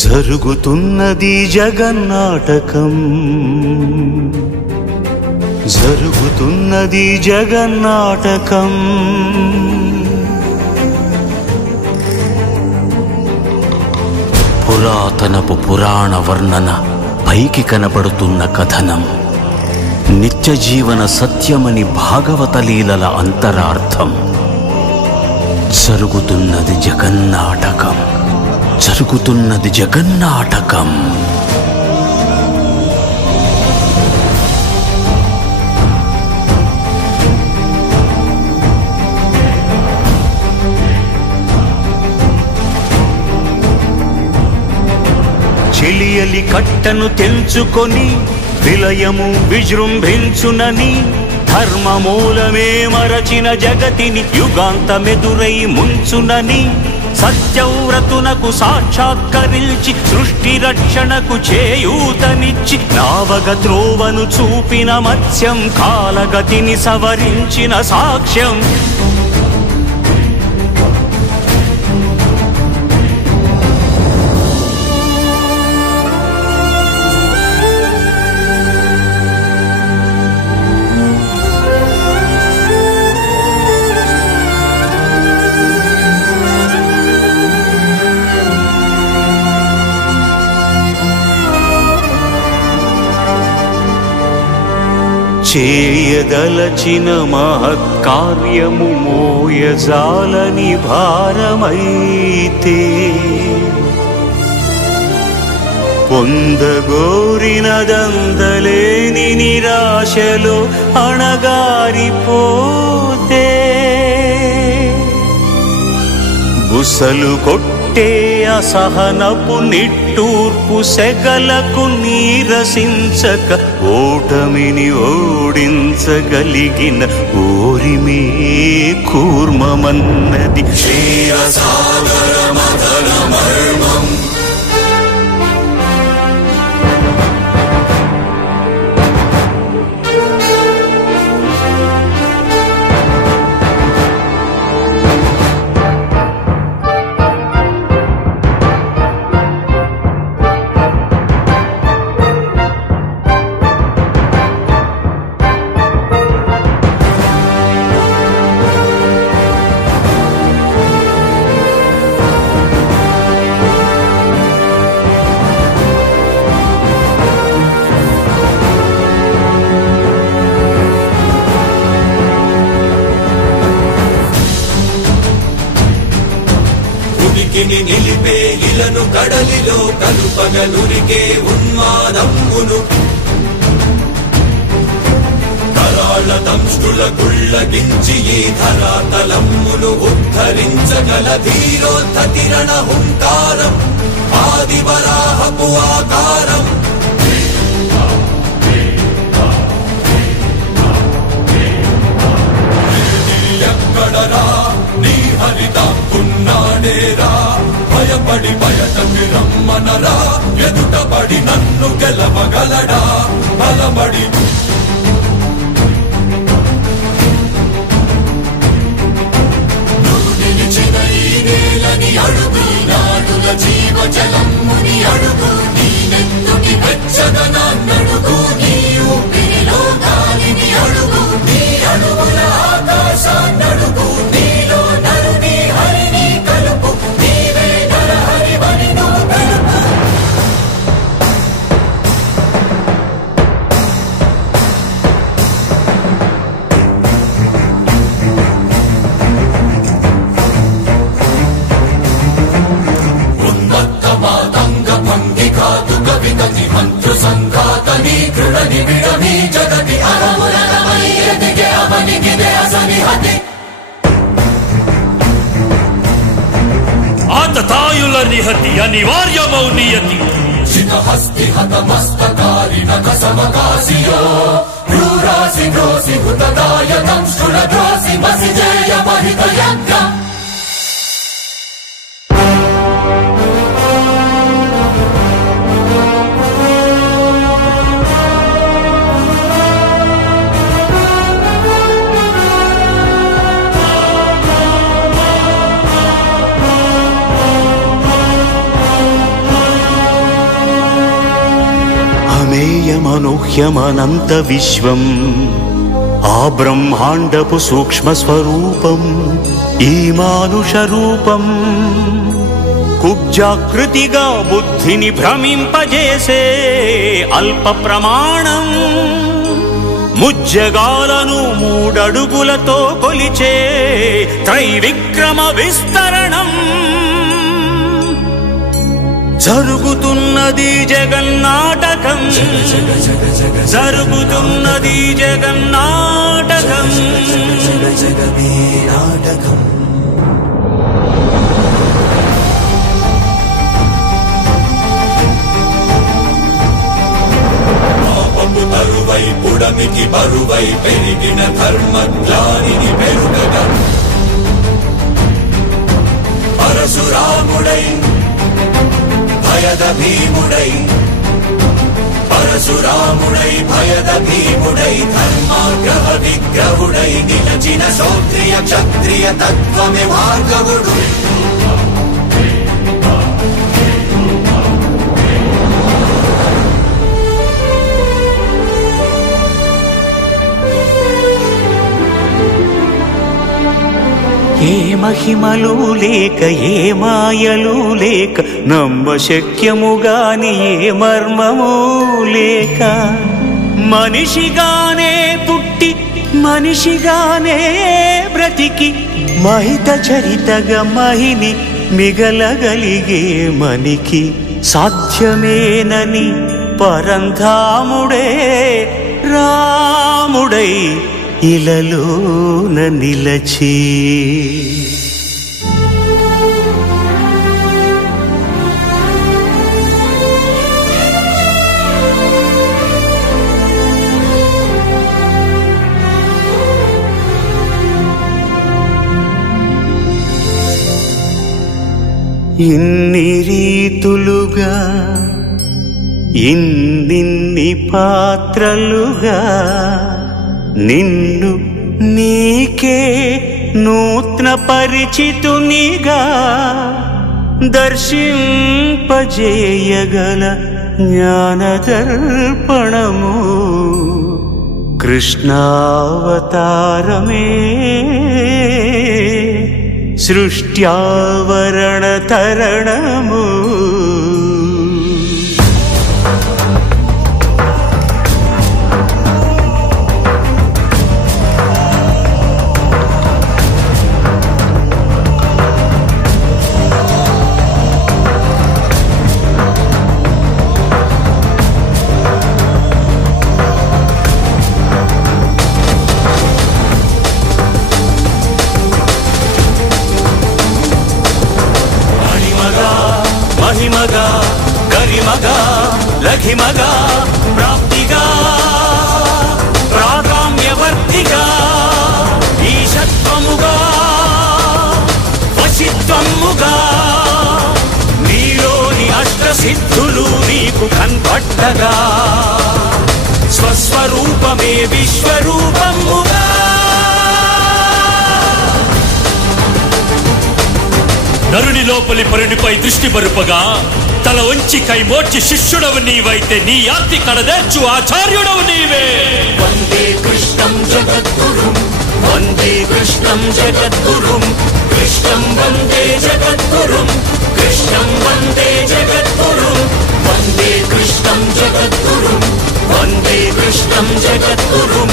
జరుగుతున్నది జగన్నాటకం, జరుగుతున్నది జగన్నాటకం. పురాతనపు పురాణ వర్ణన, పైకి కనబడుతున్న కథనం, నిత్య జీవన సత్యమని భాగవత లీలల అంతరార్థం. జరుగుతున్నది జగన్నాటకం, జరుగుతున్నది జగన్నాటకం. చెలియలి కట్టను తెంచుకొని విలయము విజృంభించునని, ధర్మమూలమే మరచిన జగతిని యుగాంతమెదురై ముంచునని, సత్యవ్రతునకు సాక్షాత్కరించి సృష్టి రక్షణకు చేయూతనిచ్చి, నావగ త్రోవను చూపిన మత్స్యం, కాలగతిని సవరించిన సాక్ష్యం. చేయదలచిన మహత్కార్యము మోయజాలని భారమైతే, పొందగోరినదందలేని నిరాశలో అణగారిపోతే, బుసలు కొట్టే అసహనపు నిట్టూర్పు సెగలకు నీరసించక, ఓటమిని ఓడించగలిగిన ఓరిమే కూర్మమన్నది క్షీరసాగర మదన మర్మం. నిలిపే ఇలను కడలిలో కలుపగలురికే ఉన్మాదమ్మును, కరాళ దంష్టుల గుళ్ళగించి ఈ ధరాతలమ్మును ఉద్ధరించగల ధీరోద్ధతిరణ హుంకారం, ఆదివరాహపు ఆకారం. ఎక్కడరా నీ హరితాకున్నాడేరా, భయపడి బయటకి రమ్మనరా, ఎదుటపడి నన్ను గెలవగలడా బలపడి. నువ్వు నిలిచిన ఈ నేలని అడుగు, నాడుల జీవజలమ్ముని అడుగు, నీ నెత్తుటి వెచ్చదనాన్నడుగు, నీ ఊపిరిలో గాలిని అడుగు, నీ అడుగుల ఆకాశాన్నడుగు, నీలో నరుని హరిని కలుపు, నీవే నరహరివని నువ్వు తెలుపు. ఉన్మత్త మాతంగ భంగి కాదు కవితని మంత్ర సంఘాతని దృఢ నిబిడమి జగతి అరములమై ఎదిగే అవనిగిదే అసనిహతి. ఆతతాయుల నిహతి అనివార్యమౌ నియతి, శిఖహస్తి హతమస్తకారిణ కసమకాసియో, క్రూరాసి గ్రోసి హుతదాయ దంష్టుల ద్రోసి మసిజేయ మహిత యజ్ఞం. అనూహ్యమనంత విశ్వం ఆ బ్రహ్మాండపు సూక్ష్మ స్వరూపం ఈ మానుష రూపం కుబ్జాకృతిగా బుద్ధిని భ్రమింపజేసే అల్ప ప్రమాణం ముజ్జగాలను మూడడుగులతో కొలిచే త్రైవిక్రమ విస్తరణం జరుగుతున్నది జగన్నాటకం జరుగుతున్నది జగన్నాటకం జగన్నాటకం పాపము తరువై పుడమికి బరువై పెరిగిన ధర్మజ్ఞానిని పెరుగగా పరశురాముడై భయద భీముడై పరశురాముడై భయద భీముడై ధర్మాగ్రహ విగ్రహుడై నిలచిన శౌత్రియ క్షత్రియ తత్వమే భార్గవుడు ఏ మహిమలు లేక ఏ మాయలు లేక నమ్మశక్యముగాని ఏ మర్మము లేక మనిషిగానే పుట్టి మనిషిగానే బ్రతికి మహిత చరితగా మహిని మిగలగలిగే మనికి సాధ్యమేనని పరంధాముడే రాముడై ఇలలోన నిలచి ఇన్ని రీతులుగా ఇన్నిన్ని పాత్రలుగా నిన్ను నీకే నూత్న పరిచితునిగా దర్శింపజేయగల జ్ఞానదర్పణము కృష్ణావతారమే సృష్ట్యావరణ తరణము మహిమగా గరిమగా లఘిమగా ప్రాప్తిగా ప్రాగామ్యవర్తిగా ఈశత్వముగా వశిత్వముగా నీలోని అష్టసిద్ధులు నీకు కన్పట్టగా స్వస్వరూపమే విశ్వరూపముగా నరుని లోపలి పరునిపై దృష్టి బరుపగా తల వంచి కైమోర్చి శిష్యుడవు నీవైతే నీ ఆర్తి కడదేర్చు ఆచార్యుడవు నీవే వందే కృష్ణం జగద్గురుం వందే కృష్ణం జగద్గురుం కృష్ణం వందే జగద్గురుం కృష్ణం వందే జగద్గురుం వందే కృష్ణం జగద్గురుం వందే కృష్ణం జగద్గురుం